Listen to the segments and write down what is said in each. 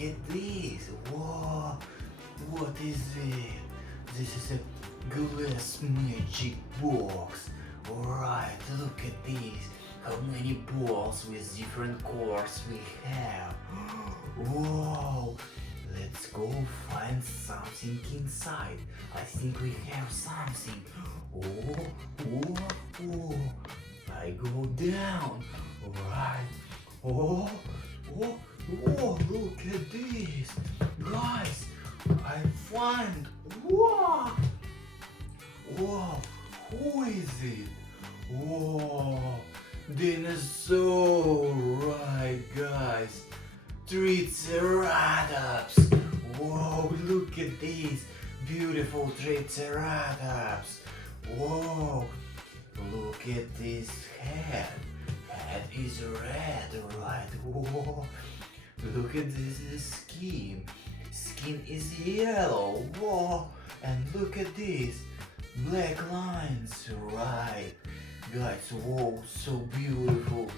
at this. Whoa, what is it? This is a glass magic box. Alright, look at this. How many balls with different colors we have. Whoa, let's go find something inside. I think we have something. Oh, I go down. Alright. Oh, look at this. Guys, I find. Whoa, who is it? Whoa, dinosaur. Right, guys. Triceratops. Whoa, look at this. Beautiful Triceratops. Whoa, look at this head. Head is red, right? Whoa, look at this skin. Skin is yellow. Whoa, and look at this. Black lines, right? Guys, whoa, so beautiful.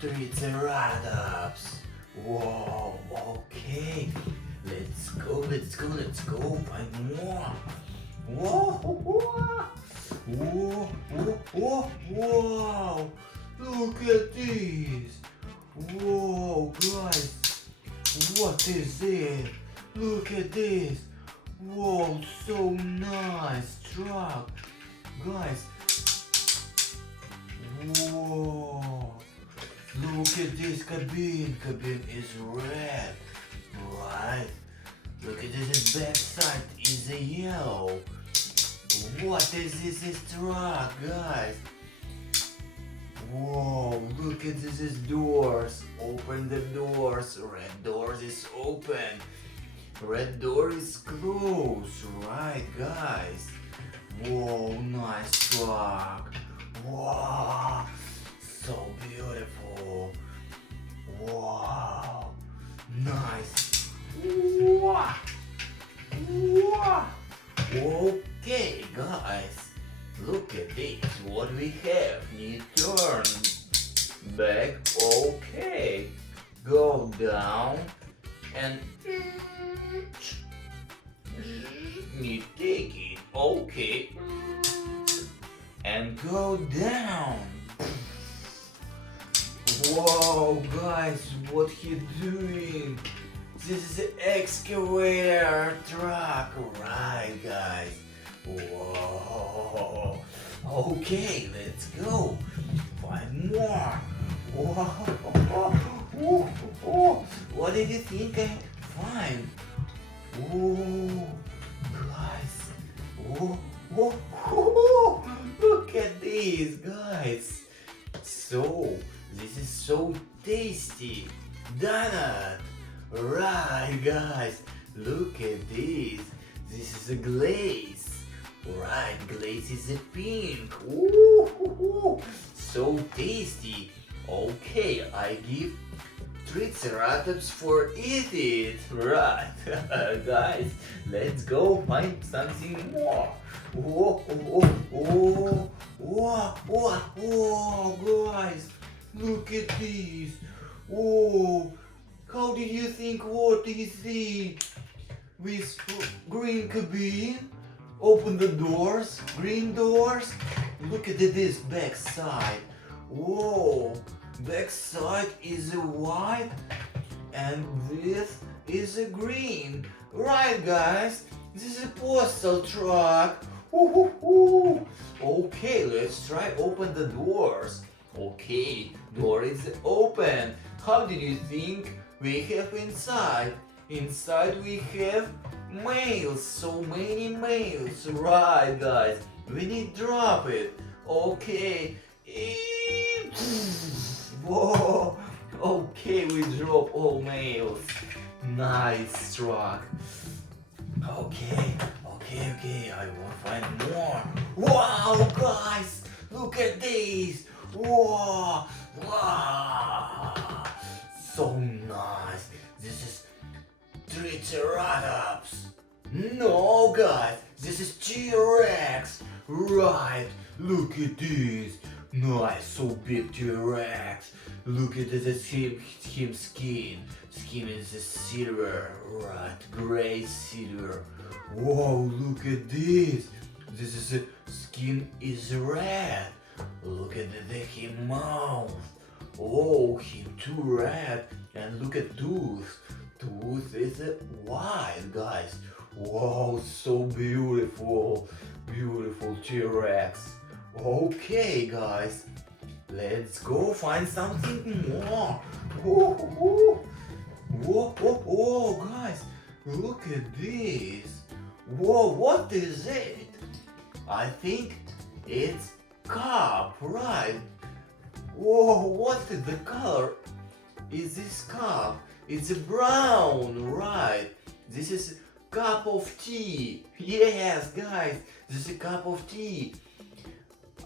Triceratops. Whoa, okay. Let's go. Find more. Whoa. Look at this. Whoa, guys. What is it? Look at this. Whoa, so nice truck. Guys. Whoa. Look at this cabin. Cabin is red. Right. Look at this backside is a yellow. What is this truck, guys? Whoa, look at this doors. Open the doors. Red doors is open. Red door is closed. Right, guys. Whoa, nice truck. Wow, so beautiful. Wow, nice. Wow. Okay, guys, look at this. What we have? Need turn back. Okay, go down and need take it. Okay, and go down. Whoa, guys, what he doing? This is an excavator truck, right, guys? Whoa. Okay, let's go. Find more. Whoa. What did you think I find? Whoa, guys. Whoa. Look at these, guys. So, this is so tasty. Donut. Right, guys, look at this. This is a glaze. Right, glaze is a pink. Ooh, so tasty. Okay, I give Triceratops for eat it. Right, guys, let's go find something more. Whoa, guys, look at this. Whoa. How did you think what is it? With green cabin, open the doors, green doors. Look at this back side. Whoa, back side is a white and this is a green. Right, guys, this is a postal truck. Okay, let's try open the doors. Okay, door is open. How did you think we have inside? Inside we have mails, so many mails. Right, guys, we need to drop it. Okay. Whoa. Okay, we drop all mails. Nice truck. Okay, I will find more. Wow, guys, look at this. Wow. So nice. This is Triceratops. No, guys, this is T-Rex. Right, look at this. Nice, so big T-Rex. Look at him skin. Skin is a silver, right? Gray silver. Whoa, look at this. This is a skin is red. Look at him mouth. Oh, him too red. And look at tooth. Tooth is white, guys. Wow, so beautiful. Beautiful T-Rex. Okay, guys. Let's go find something more. Whoa, whoa, whoa, whoa, whoa, guys. Look at this. Whoa, what is it? I think it's cup, right? Whoa, what is the color? Is this cup? It's brown, right? This is cup of tea. Yes, guys, this is a cup of tea.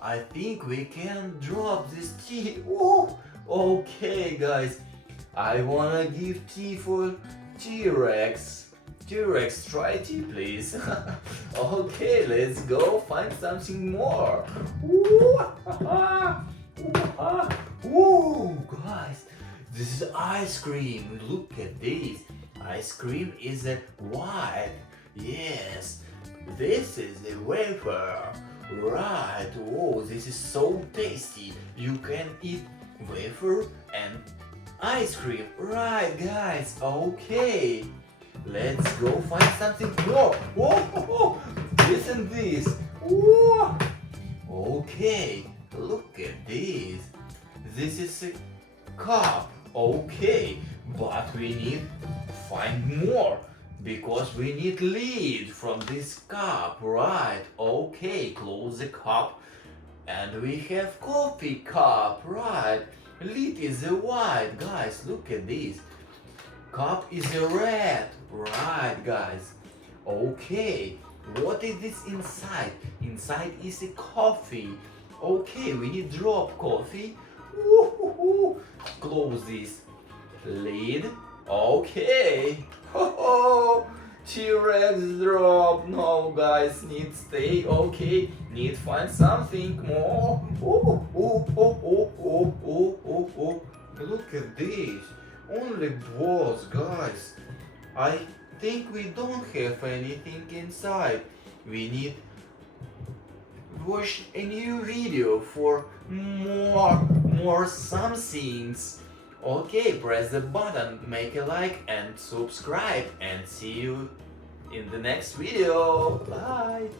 I think we can drop this tea. Oh, okay, guys. I wanna give tea for T-Rex. T-Rex, try tea, please. Okay, let's go find something more. Whoa, guys, this is ice cream. Look at this. Ice cream is white. Yes, this is a wafer. Right. Oh, this is so tasty. You can eat wafer and ice cream. Right, guys. Okay. Let's go find something more. Whoa, listen this. Whoa. Okay, look at this. This is a cup. Okay, but we need to find more because we need lid from this cup, right? Okay, close the cup and we have coffee cup, right? Lid is a white, guys. Look at this. Cup is a red, right, guys? Okay, what is this inside? Inside is a coffee. Okay, we need drop coffee. Woo-hoo-hoo. Close this lid. Okay. Ho-ho. T-Rex drop. No, guys, need stay. Okay, need find something more. Oh, oh, oh, oh, oh, oh, oh, oh. Look at this. Only balls, guys. I think we don't have anything inside. We need watch a new video for more somethings. Okay, press the button, make a like and subscribe and see you in the next video. Bye.